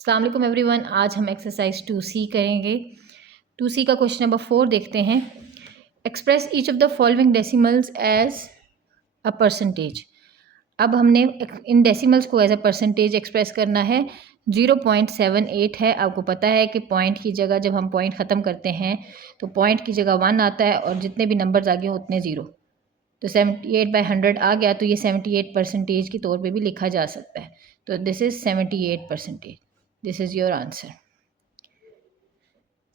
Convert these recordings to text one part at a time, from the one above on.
अस्सलाम वालेकुम एवरीवन। आज हम एक्सरसाइज 2C करेंगे। 2C का क्वेश्चन नंबर 4 देखते हैं। Express each of the following decimals as a percentage. अब हमने इन डेसिमल्स को एज अ परसेंटेज एक्सप्रेस करना है। 0.78 है। आपको पता है कि पॉइंट की जगह जब हम पॉइंट ख़त्म करते हैं तो पॉइंट की जगह 1 आता है और जितने भी नंबर्स आगे हों उतने 0। तो 78/100 आ गया तो ये 78% के तौर पे भी लिखा जा सकता है। तो this is 78%। This is your answer.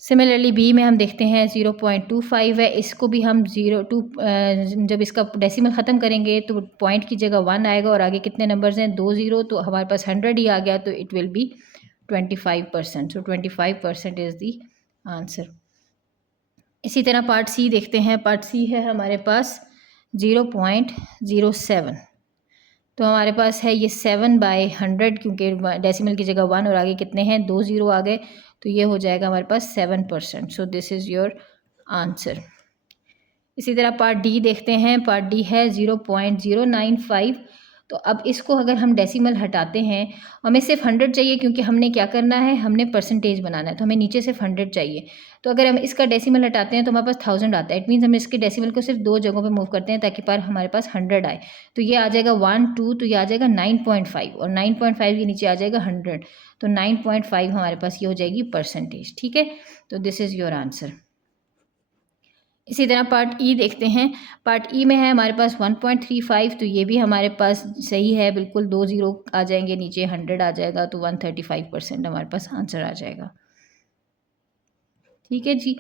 Similarly B में हम देखते हैं 0.25 है। इसको भी हम जब इसका डेसिमल ख़त्म करेंगे तो पॉइंट की जगह 1 आएगा और आगे कितने नंबर्स हैं 2 0, तो हमारे पास 100 ही आ गया तो it will be 25%। So 25% is the answer. इसी तरह पार्ट सी देखते हैं। पार्ट सी है हमारे पास 0.07। तो हमारे पास है ये 7/100, क्योंकि डेसिमल की जगह 1 और आगे कितने हैं 2 0 आ गए, तो ये हो जाएगा हमारे पास 7%। So this is your answer. इसी तरह पार्ट डी देखते हैं। पार्ट डी है 0.095। तो अब इसको अगर हम डेसिमल हटाते हैं, हमें सिर्फ 100 चाहिए, क्योंकि हमने क्या करना है, हमने परसेंटेज बनाना है, तो हमें नीचे सिर्फ 100 चाहिए। तो अगर हम इसका डेसिमल हटाते हैं तो हमारे पास 1000 आता है। इट मीन्स हम इसके डेसिमल को सिर्फ 2 जगहों पे मूव करते हैं ताकि पर हमारे पास 100 आए। तो ये आ जाएगा 1 2, तो ये आ जाएगा 9.5 और 9.5 के नीचे आ जाएगा 100। तो 9.5 हमारे पास ये हो जाएगी परसेंटेज। ठीक है, तो दिस इज़ योर आंसर। इसी तरह पार्ट ई देखते हैं। पार्ट ई में है हमारे पास 1.35। तो ये भी हमारे पास सही है, बिल्कुल 2 0 आ जाएंगे नीचे, 100 आ जाएगा, तो 135% हमारे पास आंसर आ जाएगा। ठीक है जी।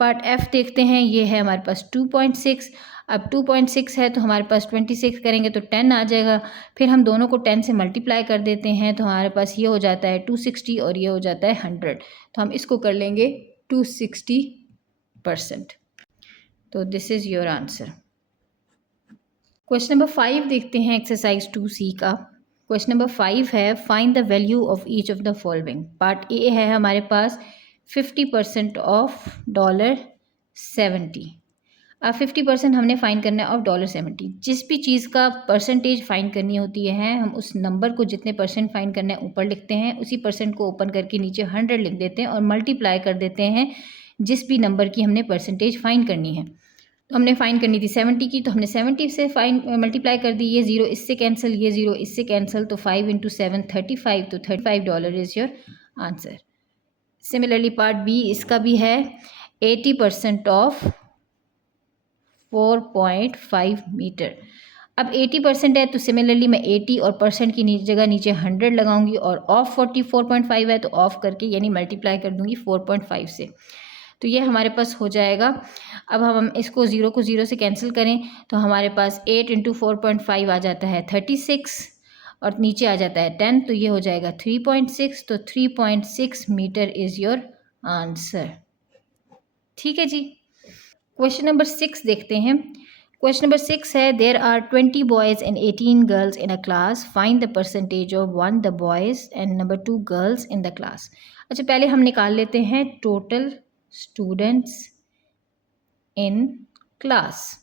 पार्ट एफ देखते हैं। ये है हमारे पास 2.6। अब 2.6 है तो हमारे पास 26 करेंगे तो 10 आ जाएगा। फिर हम दोनों को 10 से मल्टीप्लाई कर देते हैं तो हमारे पास ये हो जाता है 260 और ये हो जाता है 100। तो हम इसको कर लेंगे 260%। तो this is your answer. Question number 5 देखते हैं एक्सरसाइज 2C का। क्वेश्चन नंबर 5 है find the value of each of the following. Part A है हमारे पास 50% ऑफ $70। अब 50% हमने फाइंड करना है ऑफ $70। जिस भी चीज़ का परसेंटेज फाइंड करनी होती है, हम उस नंबर को जितने परसेंट फाइंड करना है ऊपर लिखते हैं, उसी परसेंट को ओपन करके नीचे 100 लिख देते हैं और मल्टीप्लाई कर देते हैं जिस भी नंबर की हमने परसेंटेज फाइंड करनी है। तो हमने फाइंड करनी थी 70 की, तो हमने 70 से मल्टीप्लाई कर दी। ये 0 इससे कैंसिल, ये 0 इससे कैंसिल, तो 5 × 7 35। तो $35 is your answer. Similarly part B, इसका भी है 80% ऑफ 4.5 मीटर। अब 80% है तो सिमिलरली मैं 80 और परसेंट की जगह नीचे 100 लगाऊंगी और ऑफ 44.5 है तो ऑफ करके यानी मल्टीप्लाई कर दूंगी 4.5 से। तो ये हमारे पास हो जाएगा। अब हम इसको 0 को 0 से कैंसिल करें तो हमारे पास 8 × 4.5 आ जाता है 36 और नीचे आ जाता है 10, तो ये हो जाएगा 3.6। तो 3.6 मीटर इज़ योर आंसर। ठीक है जी। क्वेश्चन नंबर 6 देखते हैं। क्वेश्चन नंबर 6 है there are 20 boys and 18 girls in a class, find the percentage of 1 the boys and number 2 girls in the class. अच्छा, पहले हम निकाल लेते हैं टोटल स्टूडेंट्स इन क्लास।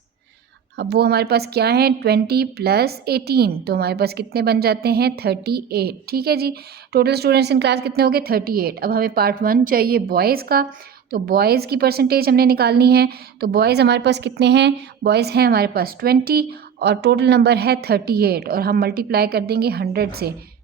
अब वो हमारे पास क्या है 20 + 18, तो हमारे पास कितने बन जाते हैं 38। ठीक है जी। टोटल स्टूडेंट्स इन क्लास कितने हो गए 38। अब हमें पार्ट 1 चाहिए बॉयज़ का, तो बॉयज़ की परसेंटेज हमने निकालनी है। तो बॉयज़ हमारे पास कितने हैं, बॉयज़ हैं हमारे पास 20 और टोटल नंबर है 38 और हम मल्टीप्लाई कर देंगे 100 से,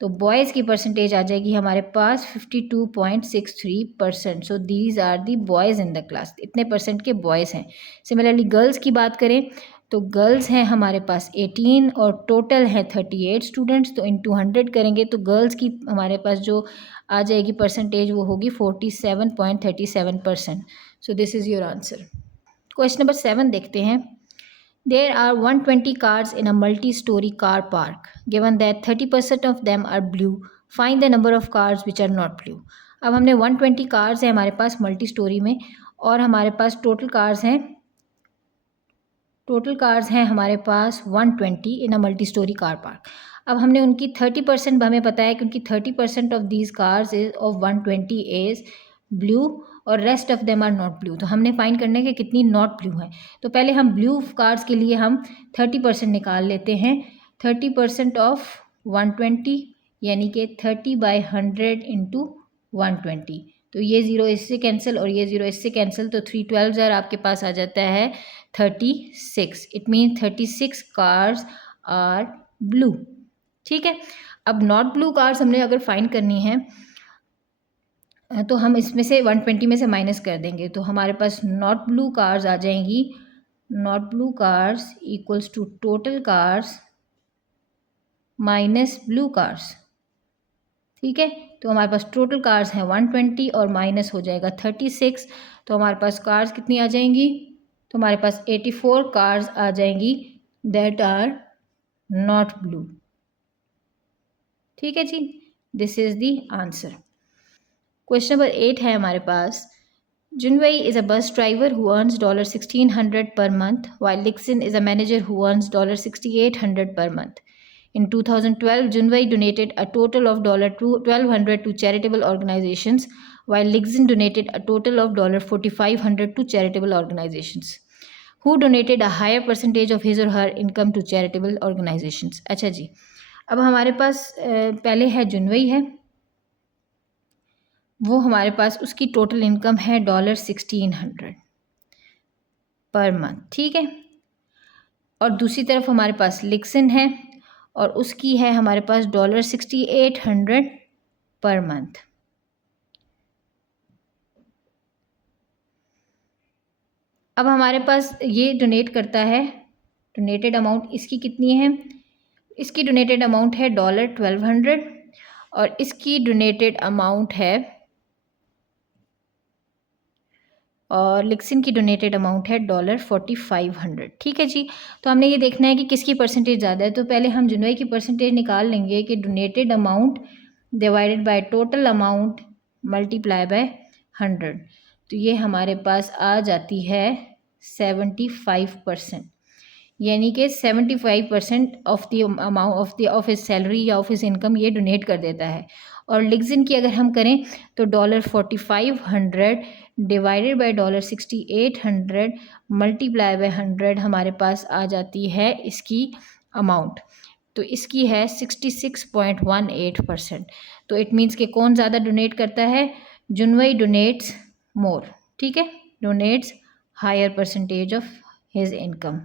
तो बॉयज़ की परसेंटेज आ जाएगी हमारे पास 52.63%। So these are the boys in the class. इतने परसेंट के बॉयज़ हैं। सिमिलरली गर्ल्स की बात करें तो गर्ल्स हैं हमारे पास 18 और टोटल है 38 स्टूडेंट्स, तो इंटू 100 करेंगे तो गर्ल्स की हमारे पास जो आ जाएगी परसेंटेज वो होगी 47.37%। So this is your answer. Question number 7 देखते हैं। There are 120 cars in a multi-story car park. Given that 30% of them are blue, find the number of cars which are not blue. अब हमने 120 cars हैं हमारे पास multi storey में और हमारे पास total cars हैं हमारे पास 120 in a multi storey car park. अब हमने उनकी 30% हमें पता है क्योंकि 30% of these cars is of 120 is blue और rest of them are not blue. तो हमने फाइंड करना है कि कितनी नॉट ब्लू है। तो पहले हम ब्लू कार्स के लिए हम 30% निकाल लेते हैं। 30% ऑफ 120 यानी कि 30/100 इंटू 120। तो ये ज़ीरो इससे कैंसिल और ये ज़ीरो इससे कैंसिल, तो 312 आपके पास आ जाता है 36। It mean 36 cars are blue. ठीक है, अब नॉट ब्लू कार्स हमने अगर फाइंड करनी है तो हम इसमें से 120 में से माइनस कर देंगे, तो हमारे पास नॉट ब्लू कार्स आ जाएंगी। Not blue cars equals to total cars minus blue cars. ठीक है, तो हमारे पास टोटल कार्स हैं 120 और माइनस हो जाएगा 36, तो हमारे पास कार्स कितनी आ जाएंगी, तो हमारे पास 84 कार्स आ जाएंगी दैट आर नॉट ब्लू। ठीक है जी, this is the answer. Question number 8 है हमारे पास, Junwei is a bus driver who earns $1,600 per month, while Dixon is a manager who earns $6,800 per month. In 2012, Junwei donated a total of $1,200 to charitable organizations, while Dixon donated a total of $4,500 to charitable organizations. Who donated a higher percentage of his or her income to charitable organizations? अच्छा जी, अब हमारे पास पहले है जुनवई है, वो हमारे पास उसकी total income है $1,600 पर मंथ। ठीक है, और दूसरी तरफ हमारे पास लिक्सन है और उसकी है हमारे पास $6,800 पर मंथ। अब हमारे पास ये डोनेट करता है, डोनेटेड अमाउंट इसकी कितनी है, इसकी डोनेटेड अमाउंट है $1,200 और इसकी डोनेटेड अमाउंट है, और लिक्सन की डोनेटेड अमाउंट है $4,500। ठीक है जी, तो हमने ये देखना है कि किसकी परसेंटेज ज़्यादा है। तो पहले हम जुनवई की परसेंटेज निकाल लेंगे कि donated amount divided by total amount multiply by 100, तो ये हमारे पास आ जाती है 75%, यानी कि 75% of the amount of his salary या ऑफ हिज इनकम ये डोनेट कर देता है। और लिक्सन की अगर हम करें तो $4,500 डिवाइडेड बाय $6,800 मल्टीप्लाई बाय 100 हमारे पास आ जाती है इसकी अमाउंट, तो इसकी है 66.18%। तो इट मीन्स कि कौन ज़्यादा डोनेट करता है, जुनवई डोनेट्स मोर। ठीक है, donates higher percentage of his income.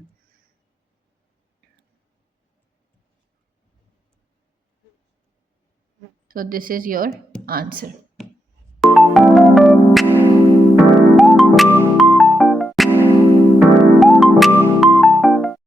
So this is your answer.